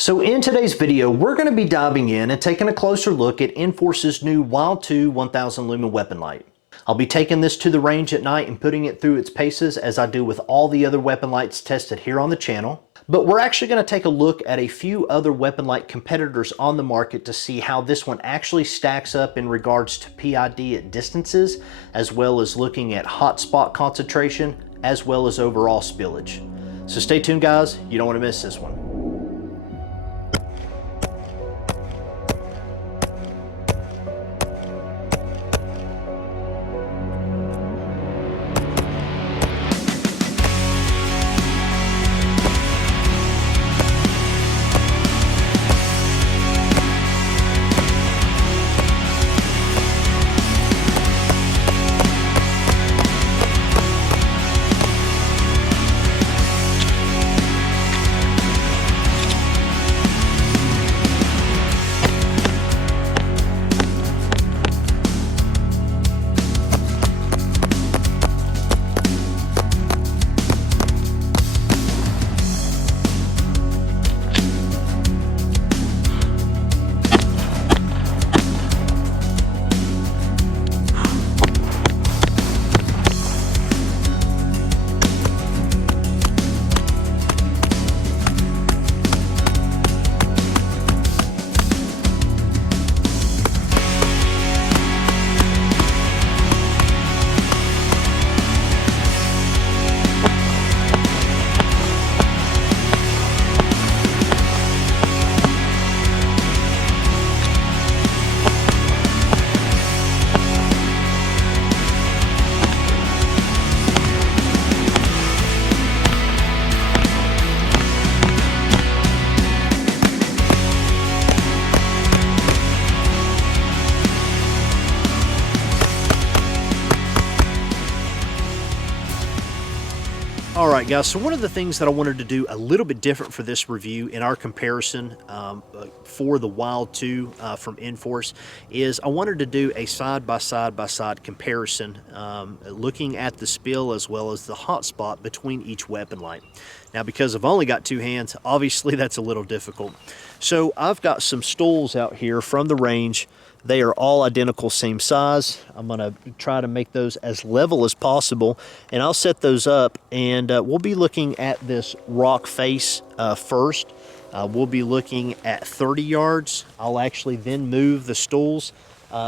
So in today's video, we're going to be diving in and taking a closer look at Inforce's new WILD2 1000 lumen weapon light. I'll be taking this to the range at night and putting it through its paces as I do with all the other weapon lights tested here on the channel. But we're actually going to take a look at a few other weapon light competitors on the market to see how this one actually stacks up in regards to PID at distances, as well as looking at hotspot concentration, as well as overall spillage. So stay tuned guys, you don't want to miss this one. Alright guys, so one of the things that I wanted to do a little bit different for this review in our comparison for the WILD2 from Inforce is I wanted to do a side-by-side comparison looking at the spill as well as the hotspot between each weapon light. Now because I've only got two hands, obviously that's a little difficult. So I've got some stools out here from the range. They are all identical, same size. I'm gonna try to make those as level as possible, and I'll set those up, and we'll be looking at this rock face first. We'll be looking at 30 yards. I'll actually then move the stools.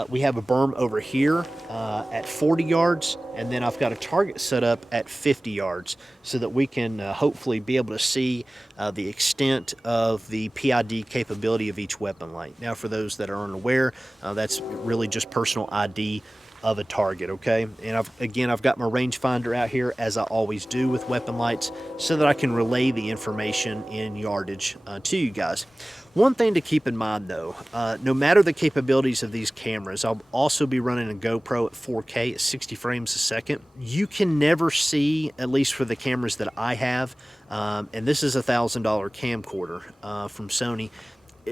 We have a berm over here at 40 yards, and then I've got a target set up at 50 yards so that we can hopefully be able to see the extent of the PID capability of each weapon light. Now for those that are unaware, that's really just personal ID of a target, okay? And I've got my rangefinder out here as I always do with weapon lights so that I can relay the information in yardage to you guys. One thing to keep in mind though, no matter the capabilities of these cameras, I'll also be running a GoPro at 4K at 60 frames a second. You can never see, at least for the cameras that I have, and this is a $1,000 camcorder from Sony,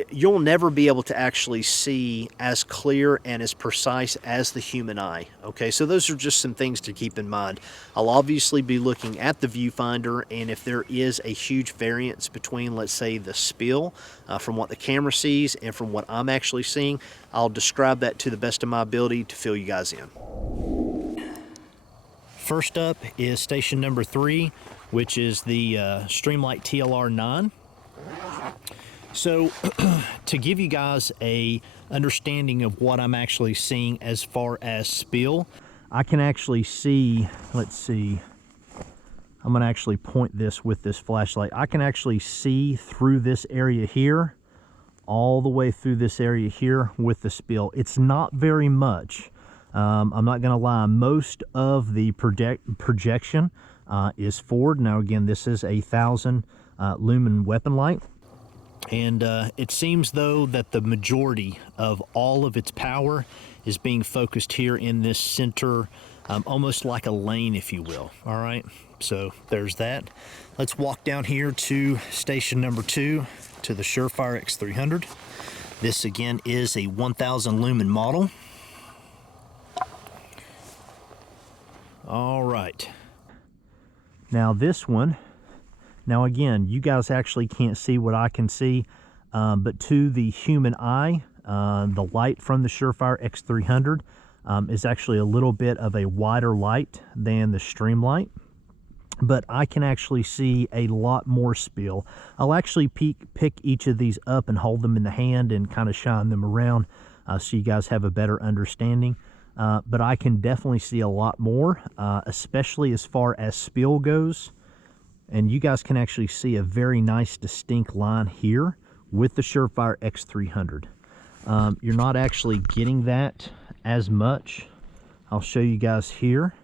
you'll never be able to actually see as clear and as precise as the human eye. Okay, so those are just some things to keep in mind. I'll obviously be looking at the viewfinder, and if there is a huge variance between, let's say, the spill from what the camera sees and from what I'm actually seeing, I'll describe that to the best of my ability to fill you guys in. First up is station number 3, which is the Streamlight TLR-9. So to give you guys a understanding of what I'm actually seeing as far as spill, I can actually see, let's see, I'm going to actually point this with this flashlight. I can actually see through this area here, all the way through this area here with the spill. It's not very much. I'm not going to lie, most of the projection is forward. Now again, this is a 1000 lumen weapon light. And it seems though that the majority of all of its power is being focused here in this center, almost like a lane, if you will. All right, so there's that. Let's walk down here to station number 2, to the Surefire X300. This again is a 1000 lumen model. All right. Now this one, now again, you guys actually can't see what I can see. but to the human eye, the light from the Surefire X300 is actually a little bit of a wider light than the Streamlight, but I can actually see a lot more spill. I'll actually pick each of these up and hold them in the hand and kind of shine them around so you guys have a better understanding. But I can definitely see a lot more, especially as far as spill goes. And you guys can actually see a very nice distinct line here with the Surefire X300. You're not actually getting that as much. I'll show you guys here.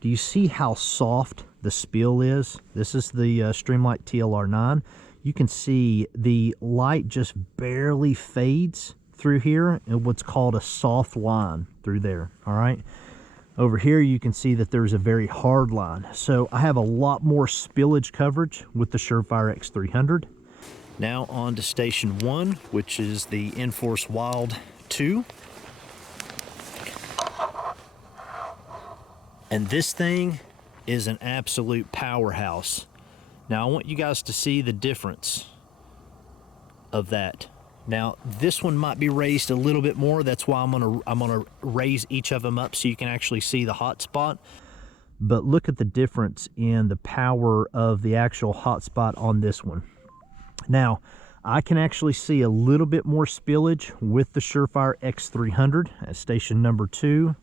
Do you see how soft the spill is? This is the Streamlight TLR-9. You can see the light just barely fades through here in what's called a soft line through there. All right, over here you can see that there's a very hard line. So I have a lot more spillage coverage with the Surefire X300. Now on to station 1, which is the Inforce WILD2. And this thing is an absolute powerhouse. Now I want you guys to see the difference of that. Now this one might be raised a little bit more. That's why I'm gonna raise each of them up so you can actually see the hot spot. But look at the difference in the power of the actual hot spot on this one. Now I can actually see a little bit more spillage with the Surefire X300 at station number 2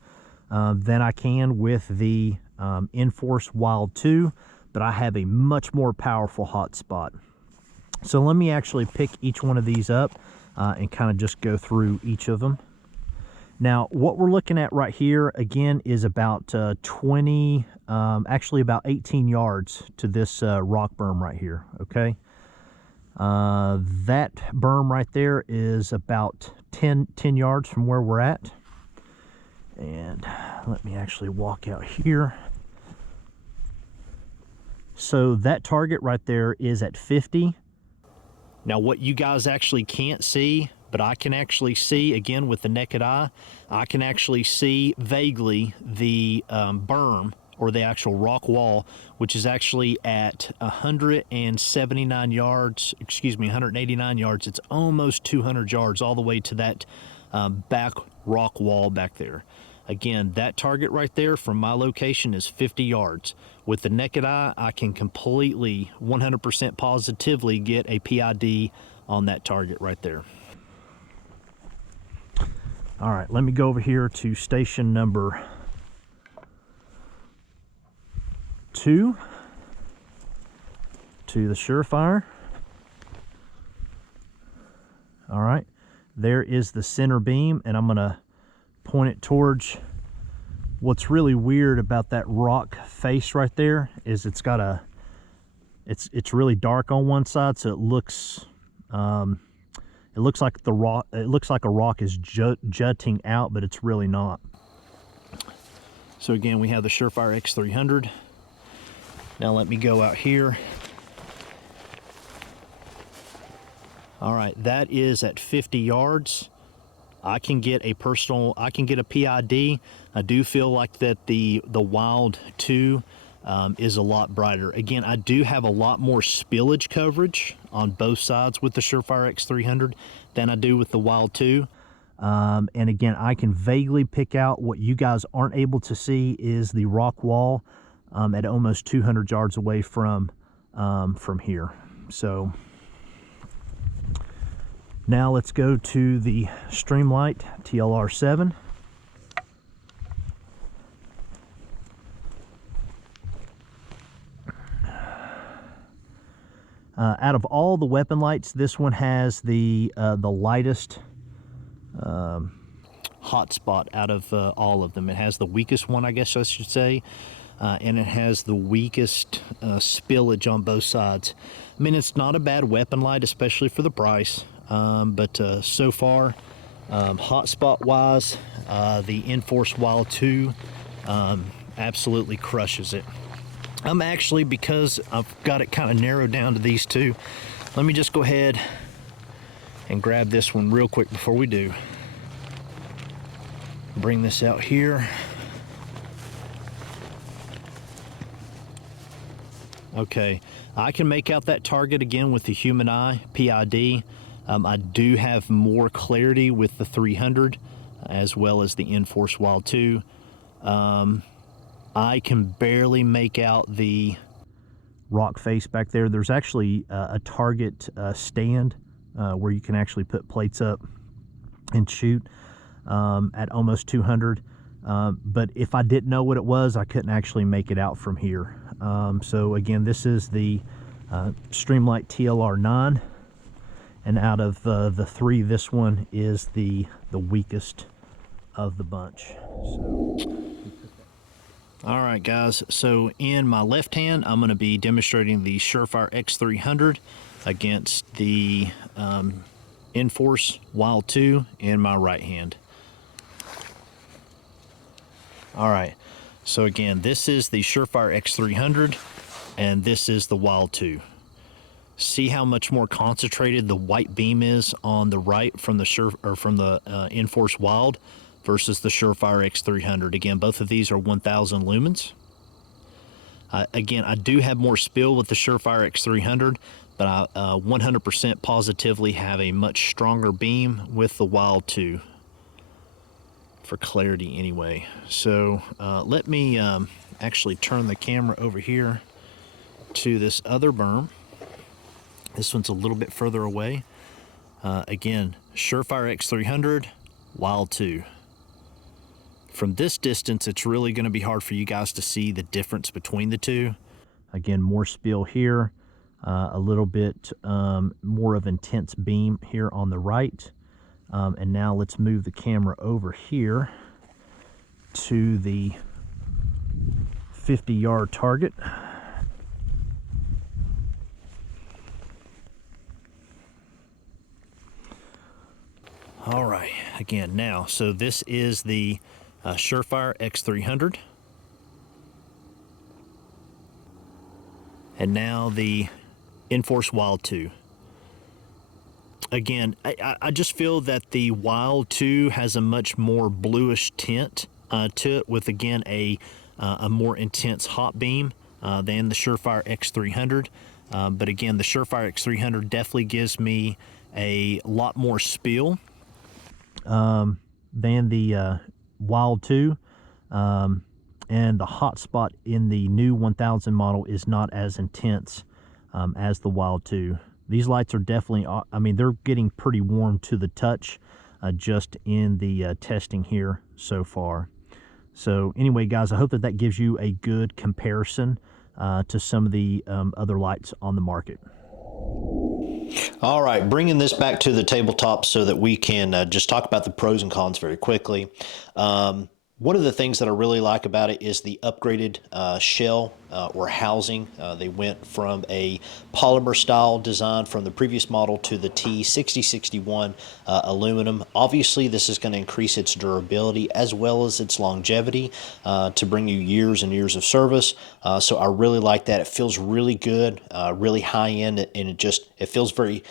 than I can with the Inforce WILD2, but I have a much more powerful hot spot. So let me actually pick each one of these up and kind of just go through each of them. Now what we're looking at right here again is about actually about 18 yards to this rock berm right here. Okay, that berm right there is about 10 yards from where we're at. And let me actually walk out here. So that target right there is at 50. Now what you guys actually can't see, but I can actually see, again with the naked eye, I can actually see vaguely the berm, or the actual rock wall, which is actually at 179 yards, excuse me, 189 yards. It's almost 200 yards all the way to that back rock wall back there. Again, that target right there from my location is 50 yards. With the naked eye, I can completely, 100% positively get a PID on that target right there. All right, let me go over here to station number 2, to the Surefire. All right, there is the center beam, and I'm gonna point it towards. What's really weird about that rock face right there is it's got a, it's really dark on one side, so it looks like the rock, it looks like a rock is jutting out, but it's really not. So again, we have the Surefire X300. Now let me go out here. All right, that is at 50 yards. I can get a PID. I do feel like that the WILD2 is a lot brighter. Again, I do have a lot more spillage coverage on both sides with the Surefire X300 than I do with the WILD2. And again, I can vaguely pick out what you guys aren't able to see is the rock wall at almost 200 yards away from here. So now let's go to the Streamlight TLR-7. Out of all the weapon lights, this one has the lightest hotspot out of all of them. It has the weakest one, I guess I should say, and it has the weakest spillage on both sides. I mean, it's not a bad weapon light, especially for the price, but so far, hotspot wise, the Inforce WILD2 absolutely crushes it. I'm actually, because I've got it kind of narrowed down to these two, let me just go ahead and grab this one real quick before we do. Bring this out here. Okay, I can make out that target again with the human eye, PID. I do have more clarity with the 300 as well as the Inforce WILD2. I can barely make out the rock face back there. There's actually a target stand where you can actually put plates up and shoot at almost 200. But if I didn't know what it was, I couldn't actually make it out from here. So again, this is the Streamlight TLR-9, and out of the three, this one is the weakest of the bunch. All right, guys, so in my left hand, I'm going to be demonstrating the Surefire X300 against the Inforce WILD2 in my right hand. All right, so again, this is the Surefire X300, and this is the WILD2. See how much more concentrated the white beam is on the right from the Inforce Wild versus the Surefire X300. Again, both of these are 1000 lumens. Again, I do have more spill with the Surefire X300, but I 100% positively have a much stronger beam with the WILD2 for clarity anyway. So let me actually turn the camera over here to this other berm. This one's a little bit further away. Again, Surefire X300, WILD2. From this distance, it's really going to be hard for you guys to see the difference between the two. Again, more spill here, a little bit more of intense beam here on the right. And now let's move the camera over here to the 50-yard target. All right, again, now, so this is the Surefire X300. And now the Inforce WILD2. Again, I just feel that the WILD2 has a much more bluish tint to it, with, again, a more intense hot beam than the Surefire X300. But again, the Surefire X300 definitely gives me a lot more spill than the WILD2, and the hot spot in the new 1000 model is not as intense as the WILD2. These lights are definitely, I mean, they're getting pretty warm to the touch just in the testing here so far. So anyway, guys, I hope that gives you a good comparison to some of the other lights on the market. All right, bringing this back to the tabletop so that we can just talk about the pros and cons very quickly. One of the things that I really like about it is the upgraded shell or housing. They went from a polymer style design from the previous model to the T6061 aluminum. Obviously, this is going to increase its durability as well as its longevity to bring you years and years of service. So I really like that. It feels really good, really high end, and it feels very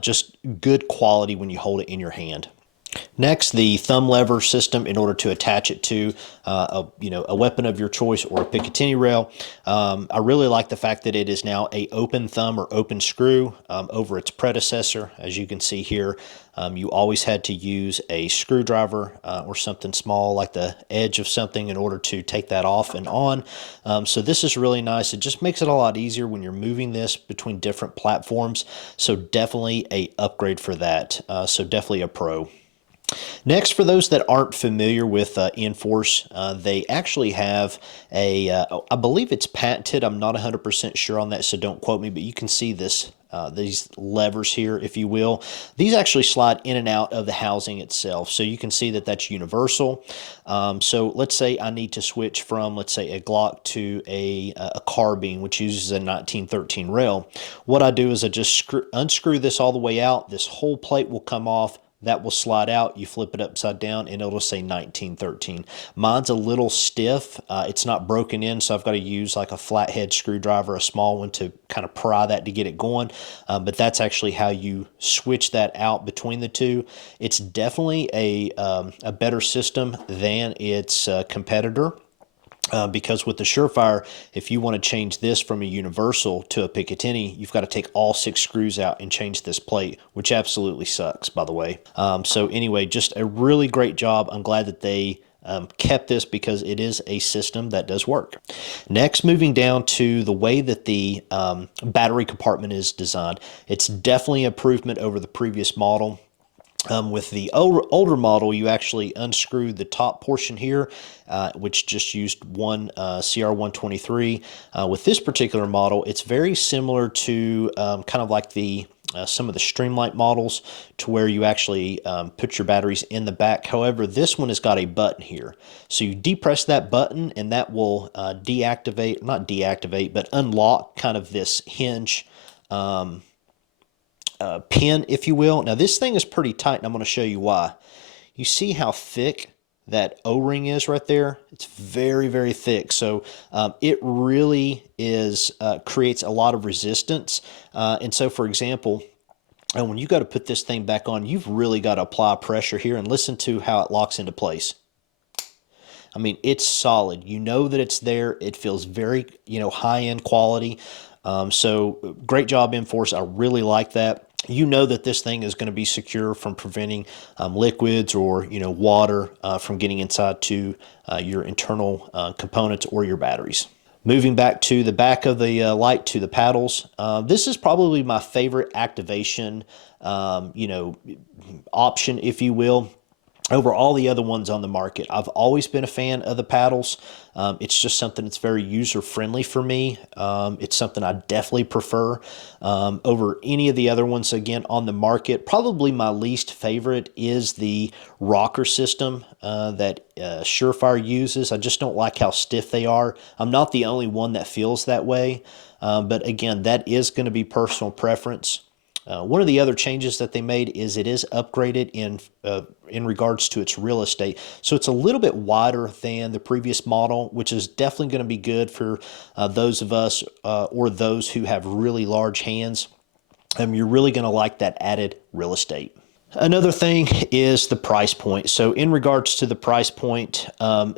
just good quality when you hold it in your hand. Next, the thumb lever system in order to attach it to a weapon of your choice or a Picatinny rail. I really like the fact that it is now a open thumb or open screw over its predecessor. As you can see here, you always had to use a screwdriver or something small like the edge of something in order to take that off and on. So this is really nice. It just makes it a lot easier when you're moving this between different platforms. So definitely a upgrade for that. So definitely a pro. Next, for those that aren't familiar with Inforce, they actually have I believe it's patented. I'm not 100% sure on that, so don't quote me, but you can see this, these levers here, if you will. These actually slide in and out of the housing itself, so you can see that that's universal. So let's say I need to switch from, let's say, a Glock to a carbine, which uses a 1913 rail. What I do is I just unscrew this all the way out. This whole plate will come off. That will slide out. You flip it upside down and it'll say 1913. Mine's a little stiff. It's not broken in, so I've got to use like a flathead screwdriver, a small one, to kind of pry that to get it going. But that's actually how you switch that out between the two. It's definitely a better system than its competitor. Because with the Surefire, if you want to change this from a universal to a Picatinny, you've got to take all 6 screws out and change this plate, which absolutely sucks, by the way. So anyway, just a really great job. I'm glad that they kept this because it is a system that does work. Next, moving down to the way that the battery compartment is designed. It's definitely an improvement over the previous model. With the older model, you actually unscrew the top portion here, which just used one CR123. With this particular model, it's very similar to kind of like the some of the Streamlight models, to where you actually put your batteries in the back. However, this one has got a button here. So you depress that button and that will deactivate, not deactivate, but unlock kind of this hinge pin, if you will. Now this thing is pretty tight, and I'm going to show you why. You see how thick that O-ring is right there? It's very, very thick. So it really is creates a lot of resistance. And so, for example, when you got to put this thing back on, you've really got to apply pressure here, and listen to how it locks into place. I mean, it's solid. You know that it's there. It feels very, high-end quality. So great job, Inforce. I really like that. You know that this thing is going to be secure from preventing liquids or water from getting inside to your internal components or your batteries. Moving back to the back of the light, to the paddles. This is probably my favorite activation option, if you will, over all the other ones on the market. I've always been a fan of the paddles. It's just something that's very user-friendly for me. It's something I definitely prefer over any of the other ones, again, on the market. Probably my least favorite is the rocker system that Surefire uses. I just don't like how stiff they are. I'm not the only one that feels that way. But again, that is going to be personal preference. One of the other changes that they made is it is upgraded in regards to its real estate. So it's a little bit wider than the previous model, which is definitely going to be good for those of us or those who have really large hands. You're really going to like that added real estate. Another thing is the price point. So in regards to the price point,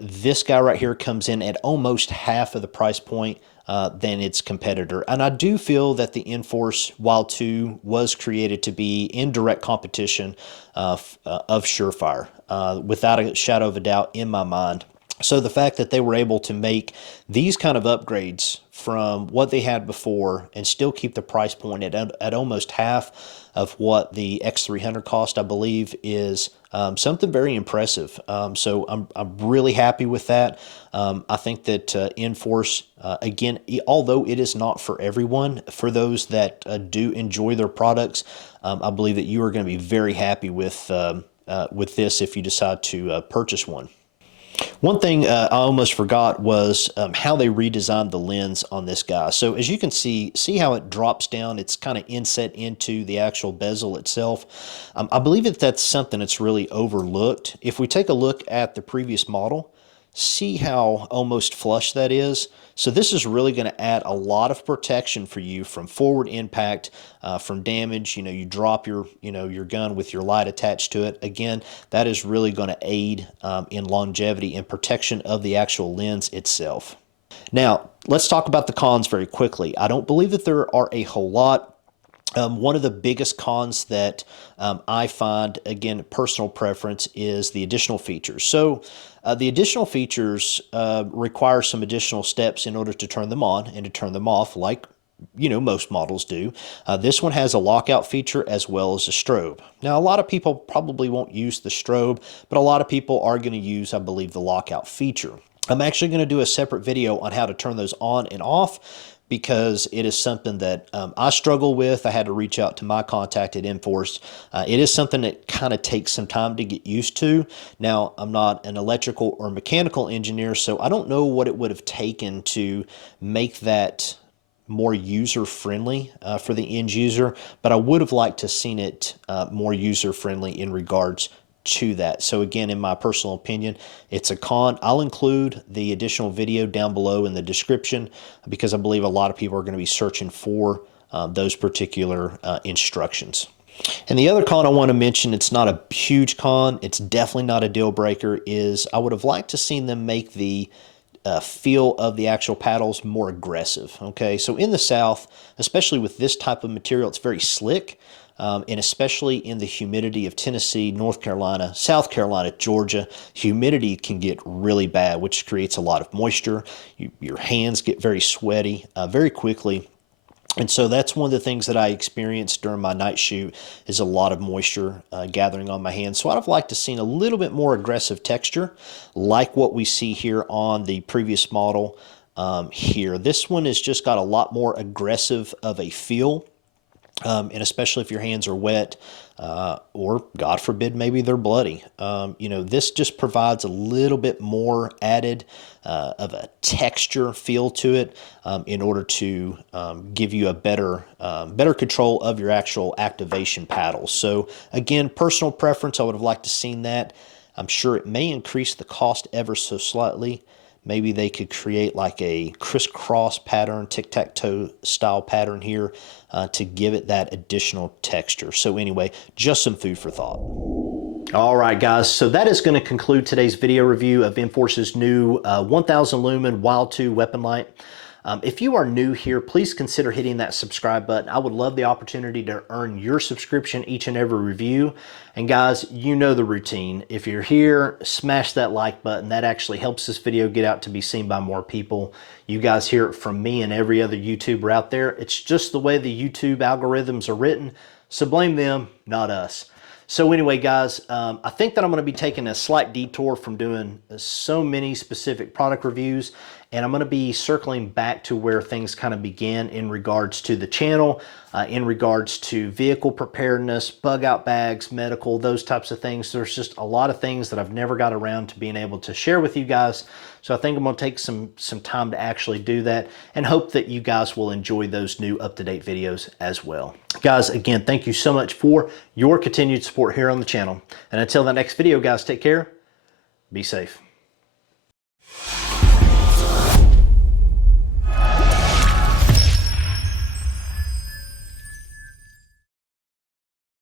this guy right here comes in at almost half of the price point than its competitor. And I do feel that the Inforce WILD2 was created to be in direct competition of Surefire, without a shadow of a doubt in my mind. So the fact that they were able to make these kind of upgrades from what they had before and still keep the price point at almost half of what the X300 cost, I believe, is something very impressive. So I'm really happy with that. I think that Inforce, again, although it is not for everyone, for those that do enjoy their products, I believe that you are going to be very happy with this if you decide to purchase one. One thing I almost forgot was how they redesigned the lens on this guy. So as you can see how it drops down. It's kind of inset into the actual bezel itself. I believe that that's something that's really overlooked. If we take a look at the previous model, see how almost flush that is. So this is really going to add a lot of protection for you from forward impact, from damage. You drop your gun with your light attached to it. Again, that is really going to aid in longevity and protection of the actual lens itself. Now, let's talk about the cons very quickly. I don't believe that there are a whole lot. One of the biggest cons that I find, again, personal preference, is the additional features. So the additional features require some additional steps in order to turn them on and to turn them off, like most models do. This one has a lockout feature as well as a strobe. Now, a lot of people probably won't use the strobe, but a lot of people are going to use, I believe, the lockout feature. I'm actually going to do a separate video on how to turn those on and off, because it is something that I struggle with. I had to reach out to my contact at Inforce. It is something that kind of takes some time to get used to. Now, I'm not an electrical or mechanical engineer, so I don't know what it would have taken to make that more user-friendly for the end user, but I would have liked to have seen it more user-friendly in regards to that. So again, in my personal opinion, it's a con. I'll include the additional video down below in the description, because I believe a lot of people are going to be searching for those particular instructions. And the other con I want to mention, it's not a huge con, it's definitely not a deal breaker, is I would have liked to seen them make the feel of the actual paddles more aggressive. Okay, so in the South, especially with this type of material, it's very slick. And especially in the humidity of Tennessee, North Carolina, South Carolina, Georgia, humidity can get really bad, which creates a lot of moisture. Your hands get very sweaty very quickly. And so that's one of the things that I experienced during my night shoot is a lot of moisture gathering on my hands. So I'd have liked to see a little bit more aggressive texture like what we see here on the previous model here. This one has just got a lot more aggressive of a feel. And especially if your hands are wet or, God forbid, maybe they're bloody. You know, this just provides a little bit more added of a texture feel to it in order to give you a better control of your actual activation paddles. So, again, personal preference, I would have liked to seen that. I'm sure it may increase the cost ever so slightly. Maybe they could create like a crisscross pattern, tic-tac-toe style pattern here to give it that additional texture. So anyway, just some food for thought. All right, guys, so that is going to conclude today's video review of Inforce's new 1000 lumen WILD2 weapon light. If you are new here, please consider hitting that subscribe button. I would love the opportunity to earn your subscription each and every review. And guys, you know the routine. If you're here, smash that like button. That actually helps this video get out to be seen by more people. You guys hear it from me and every other YouTuber out there. It's just the way the YouTube algorithms are written. So blame them, not us. So anyway, guys, I think that I'm going to be taking a slight detour from doing so many specific product reviews, and I'm going to be circling back to where things kind of began in regards to the channel, in regards to vehicle preparedness, bug out bags, medical, those types of things. There's just a lot of things that I've never got around to being able to share with you guys. So I think I'm going to take some time to actually do that and hope that you guys will enjoy those new up-to-date videos as well. Guys, again, thank you so much for your continued support here on the channel. And until the next video, guys, take care. Be safe.